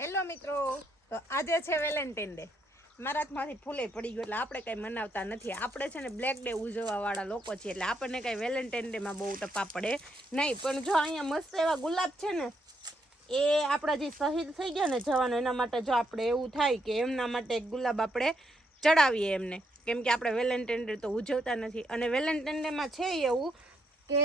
Hello મિત્રો, તો આજે છે વેલેન્ટાઇન ડે. મારા હાથમાંથી ફૂલે પડી ગયું એટલે આપણે કઈ મનાવતા નથી. આપણે છે ને બ્લેક ડે ઉજવવા વાળા લોકો છીએ એટલે આપણને કઈ વેલેન્ટાઇન ડે માં બહુ ટપા પડે નહીં. પણ જો અહીંયા મસ્ત એવા ગુલાબ છે ને, એ આપણા જે શહીદ થઈ ગયા ને જવાનો, એના માટે જો આપણે એવું થાય કે એમના માટે એક ગુલાબ આપણે ચડાવીએ એમને, કેમ કે આપણે વેલેન્ટાઇન ડે તો ઉજવતા નથી. અને વેલેન્ટાઇન ડે માં છે એવું કે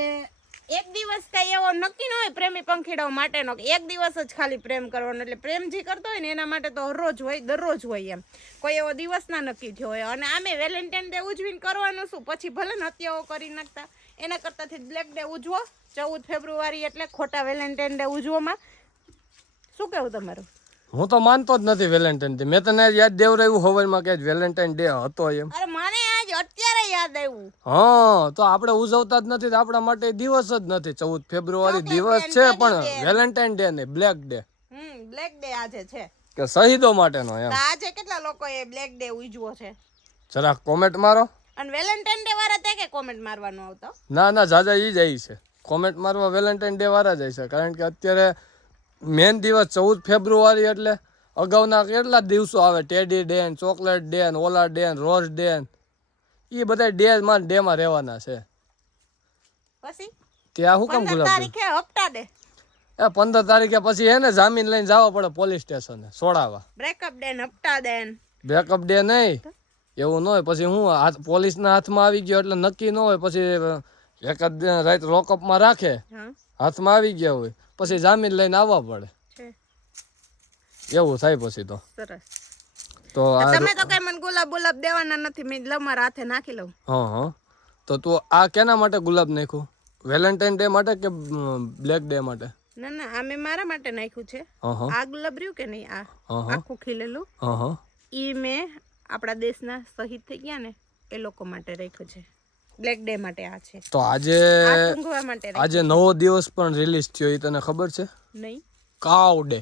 એક દિવસ કઈ એવો નક્કી ન હોય પ્રેમી પંખીડાઓ માટેનો, એક દિવસ જ ખાલી પ્રેમ કરવાનો. એટલે પ્રેમ જે કરતો હોય ને એના માટે તો હરરોજ હોય, દરરોજ હોય, એમ કોઈ એવો દિવસ ના નક્કી થયો હોય. અને આમે વેલેન્ટાઇન ડે ઉજવીને કરવાનું શું, પછી ભલે ને હત્યાઓ કરી નાખતા, એના કરતાથી બ્લેક ડે ઉજવો 14 ફેબ્રુઆરી એટલે ખોટા વેલેન્ટાઇન ડે ઉજવોમાં. શું કેવું તમારું? હું તો માનતો જ નથી વેલેન્ટાઇન ડે. મેં તને યાદ દેવરાયું હવારમાં કે વેલેન્ટાઇન ડે હતો એમ. અરે મને આજ અત્યારે યાદ આવ્યું. હા, તો આપણે ઉજવતા જ નથી, આપણા માટે દિવસ જ નથી. 14 ફેબ્રુઆરી દિવસ છે પણ વેલેન્ટાઇન ડે ને બ્લેક ડે. બ્લેક ડે આજે છે કે શહીદો માટેનો એમ. આજે કેટલા લોકો એ બ્લેક ડે ઉજવો છે જરાક કોમેન્ટ મારો. અને વેલેન્ટાઇન ડે વાળા તે કે કોમેન્ટ મારવાનો આવતો? ના ના, જાજા ઈ જાય છે કોમેન્ટ મારવા, વેલેન્ટાઇન ડે વાળા જાય છે. કારણ કે અત્યારે મેન દિવસ 14 ફેબ્રુઆરી એટલે અગાઉના કેટલા દિવસો આવે, ટેડી ડે, ચોકલેટ ડે, ઓલા ડે, રોઝ ડે, એ બધા ડે માં રહેવાના છે. પછી ત્યાં હું કામ 15 તારીખે હપ્તા ડે. એ 15 તારીખે પછી હે ને જામીન લઈને જવા પડે પોલીસ સ્ટેશને છોડાવવા. બ્રેકઅપ ડે ને હપ્તા ડે. બ્રેકઅપ ડે નહીં, એવું ન હોય. પછી હું પોલીસના હાથમાં આવી ગયો એટલે નક્કી ન હોય. પછી એકાદ રાત લોકઅપમાં રાખે, હાથમાં આવી ગયા હોય પછી જામીન લઈને આવવા પડે, એવું થાય પછી તો. સરસ. તો તમે તો કઈ મને ગુલાબ ગુલાબ દેવાના નથી, મેં લમાર હાથે નાખી લઉં. હા, તો તું આ કેના માટે ગુલાબ નાખ્યું? વેલેન્ટાઇન ડે માટે કે બ્લેક ડે માટે? ના ના, આ મેં મારા માટે નાખ્યું છે. આ ગુલાબ રહ્યું કે નહીં, આ આખું ખીલેલું, ઈ મેં આપણા દેશના શહીદ થઈ ગયા ને એ લોકો માટે રાખ્યું છે. બ્લેક ડે માટે આ છે. તો આજે આજે નવો દિવસ પણ રિલીઝ થયો, એ તને ખબર છે? નહીં. કાઉ ડે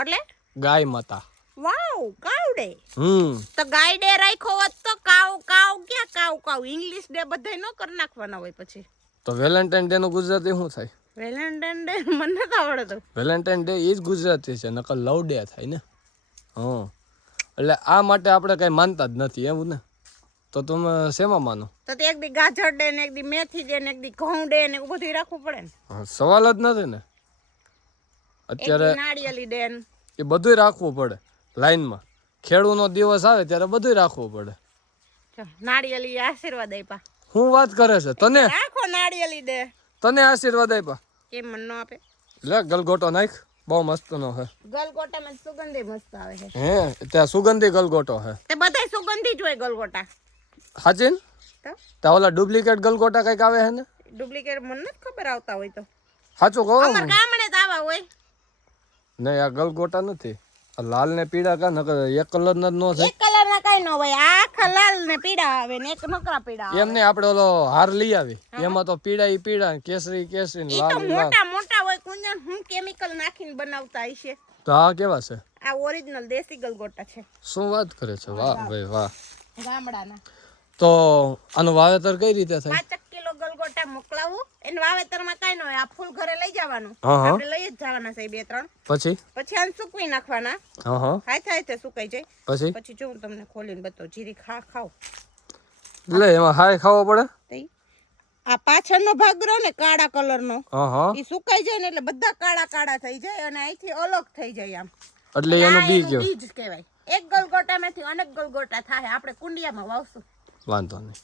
એટલે ગાય માતા. વાવ, કાઉ ડે. તો ગાય ડે રાખ્યો હોત તો કાઉ કાઉ ક્યાં કાઉ કાઉ, ઇંગ્લિશ ડે બધાય નો કરી નાખવાના હોય પછી. તો વેલેન્ટાઇન ડે નું ગુજરાતી શું થાય? વેલેન્ટાઇન ડે મને નથી આવડતું. વેલેન્ટાઇન ડે એ જ ગુજરાતી છે, નકર લવ ડે થાય ને. એટલે આ માટે આપણે કઈ માનતા જ નથી એવું ને. તો તમે શેમાં માનો? તો એક દી ગાજર ડે ને એક દી મેથી ડે ને એક દી ઘઉં ડે ને એવું બધું રાખવું પડે ને. સવાલ જ નથી ને. અત્યારે નાળિયેરી ડે એ બધું રાખવું પડે લાઈનમાં. ખેડૂનો દિવસ આવે ત્યારે બધું રાખવું પડે. નાળિયેરી આશીર્વાદ આપ્યા. શું વાત કરે છે? તને રાખો નાળિયેરી ડે. તને આશીર્વાદ આપ્યા? કેમ મન નો આપે? લે ગલગોટો નાખ, બહુ મસ્ત નો હે. ગલગોટામાં સુગંધી મસ્ત આવે છે. હે, ત્યાં સુગંધી ગલગોટો હે. તે બધાય સુગંધી જ હોય ગલગોટા. હાચીન? તો ઓલા ડુપ્લિકેટ ગલગોટા કઈક આવે હે ને? ડુપ્લિકેટ મને નથી ખબર આવતા હોય તો. સાચું કહો. અમાર ગામડે જ આવા હોય. નહીં, આ ગલગોટા નથી. આ લાલ ને પીળા કા નકર એક કલર ના નો થાય. એક કલર ના કઈ નો હોય, આખા લાલ ને પીળા આવે ને એક નકરા પીળા આવે. એમ નહીં, આપણે ઓલો હાર લઈ આવી એમાં તો પીળા ઈ પીળા, કેસરી કેસરી, લાલ લાલ. મોટા મોટા હોય કુંજન, હું કેમિકલ નાખીને બનાવતા હશે. તો આ કેવા છે? આ ઓરિજિનલ દેશી ગલગોટા છે. શું વાત કરે છે? વાહ ભાઈ વાહ. ગામડાના. તો આનું વાવેતર કઈ રીતે થાય? 5 કિલો ગલગોટા મોકલાવું, એનું વાવેતરમાં કઈ ન હોય, આ ફૂલ ઘરે લઈ જવાનું, આપણે લઈ જ જવાના છે 2-3. પછી આને સૂકવી નાખવાના. હાથે સુકાઈ જાય. પછી જો હું તમને ખોલીને બતાવું, જીરી ખાવ. લે એમાં હાય ખાવો પડે. આ પાછળનો ભાગ રહ્યો ને કાળા કલરનો, ઈ સુકાઈ જાય ને એટલે બધા કાળા કાળા થઈ જાય અને અહીંથી અલગ થઈ જાય આમ. એટલે એનું બીજ કહેવાય. એક ગલગોટામાંથી અનેક ગલગોટા થાય, આપણે કુંડિયામાં વાવશું. વાંધો નહીં.